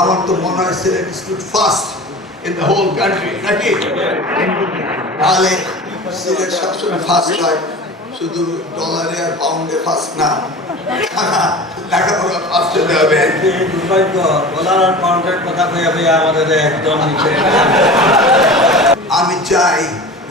আমার তো মনে হয় Sylhet stood first in the whole country, নাকি? তাহলে সিলেট সবসময় ফার্স্ট হয়, শুধু ডলারে আর পাউন্ডে ফার্স্ট না, লেখাপড়া ফার্স্ট হতে হবে। দুর্ভাগ্য, ডলার আর পাউন্ডের কথা কইয়া আমাদের একদম নিচে। আমি চাই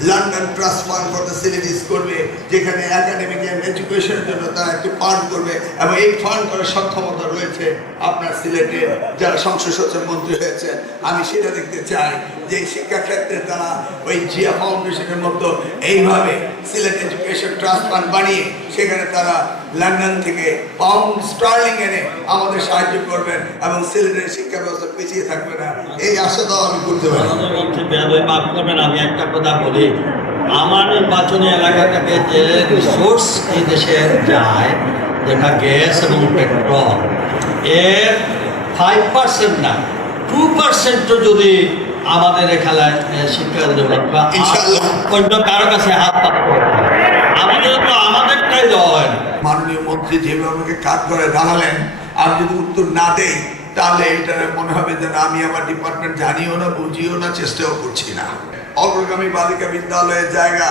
London trust fund for the Sylhetis করবে, যেখানে একাডেমিক এন্ড এডুকেশনের জন্য তারা একটি ফান্ড করবে, এবং এই ফান্ড করার সক্ষমতা রয়েছে আপনার সিলেটের যারা সংসদ সচিব মন্ত্রী হয়েছেন। আমি সেটা দেখতে চাই যে শিক্ষাক্ষেত্রে তারা ওই জিয়া ফাউন্ডেশনের মতো এইভাবে সিলেট এডুকেশন ট্রাস্ট ফান্ড বানিয়ে সেখানে তারা লন্ডন থেকে পাউন্ড স্টার্লিং এনে আমাদের সাহায্য করবেন এবং সিলেটের শিক্ষা ব্যবস্থা পিছিয়ে থাকবে না, এই আশাটাও আমি করতে পারি। মাফ করবেন, আমি একটা কথা বলি। আমার নির্বাচনী এলাকা থেকে যে রিসোর্স এই দেশে যায়, যেটা গ্যাস এবং পেট্রোল, এর 5% না 2% যদি আমাদের এখানে শিক্ষা অন্য কারো কাছে হাত পাততে আমাদের তো আমাদেরটাই দেওয়া হয় না। মাননীয় মন্ত্রী যেভাবে আমাকে কাজ করে দাঁড়ালেন, আমি যদি উত্তর না দেই তাহলে এটা মনে হবে যে আমি আমার ডিপার্টমেন্ট জানিও না, বুঝিও না, চেষ্টাও করছি না। অগ্রগামী বালিকা বিদ্যালয়ের জায়গা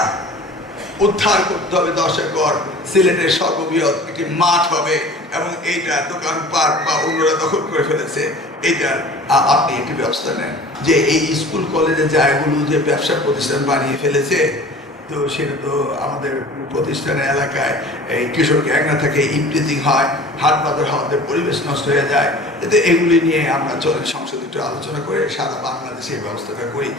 উদ্ধার করতে হবে 10 একর, সিলেটের সর্ববৃহৎ একটি মাঠ হবে, এবং এইটা দোকান পার্ক বা অন্যরা দখল করে ফেলেছে, এইটার আপনি একটি ব্যবস্থা নেন। যে এই স্কুল কলেজের জায়গাগুলো যে ব্যবসা প্রতিষ্ঠান বানিয়ে ফেলেছে, তো সেটা তো আমাদের প্রতিষ্ঠানের এলাকায় এই কৃষক গ্যাংরা থেকে ইমপ্রিজিং হয়, হাট বাজার হওয়াতে পরিবেশ নষ্ট হয়ে যায়। এতে এগুলি নিয়ে আমরা চলেন সংসদে একটু আলোচনা করে সারা বাংলাদেশে এই ব্যবস্থাটা করি।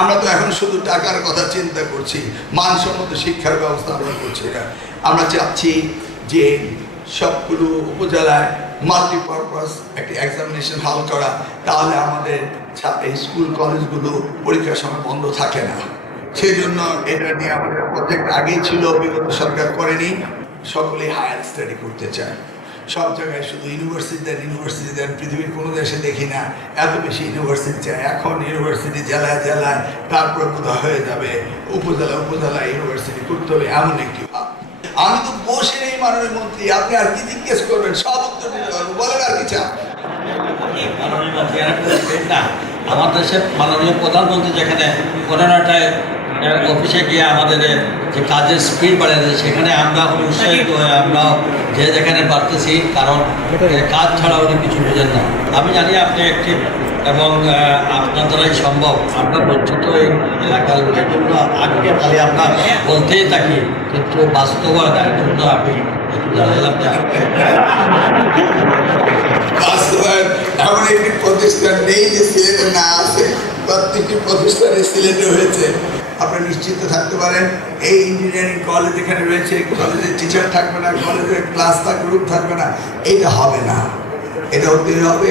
আমরা তো এখন শুধু টাকার কথা চিন্তা করছি, মানসম্মত শিক্ষার ব্যবস্থা আমরা করছি না। আমরা চাচ্ছি যে সবগুলো উপজেলায় মাল্টিপারপাস একটি এক্সামিনেশন হল করা, তাহলে আমাদের স্কুল কলেজগুলো পরীক্ষার সময় বন্ধ থাকে না। সেই জন্য এটা নিয়ে আমাদের প্রজেক্ট আগেই ছিল, বিগত সরকার করেনি। সকলেই হায়ার স্টাডি করতে চায়, সব জায়গায় শুধু ইউনিভার্সিটি দেন, পৃথিবীর কোনো দেশে দেখি না এত বেশি ইউনিভার্সিটি চায়। এখন ইউনিভার্সিটি জেলায় জেলায়, তারপর কোথাও হয়ে যাবে উপজেলায় ইউনিভার্সিটি করতে হবে, এমন একটি ভাব। আমি তো বসে নেই মাননীয় মন্ত্রী, আপনি আর কি জিজ্ঞেস করবেন, সব উত্তর দিতে পারবো, বলেন আর কি চান। আমার দেশের মাননীয় প্রধানমন্ত্রী যেখানে 15টায় অফিসে গিয়ে আমাদের যে কাজের স্পিড বাড়িয়েছে, সেখানে আমরা উৎসাহিত হয়ে আমরা যে যেখানে পারতেছি, কারণ কাজ ছাড়া উনি কিছু বোঝেন না। আমি জানি আপনি অ্যাক্টিভ এবং আপনার দ্বারাই সম্ভব। আমরা বঞ্চিত এই এলাকার লোকের জন্য আগে খালি আমরা বলতেই থাকি, কিন্তু বাস্তবায়নের জন্য আপনি এমন একটি প্রতিষ্ঠান নেই যে সিলেটে না আছে, প্রত্যেকটি প্রতিষ্ঠানে সিলেটে হয়েছে। আপনারা নিশ্চিত থাকতে পারেন, এই ইঞ্জিনিয়ারিং কলেজ এখানে রয়েছে, কলেজের টিচার থাকবে না, কলেজের ক্লাস থাকবে, রুম থাকবে না, এটা হবে না। এটা হতে হবে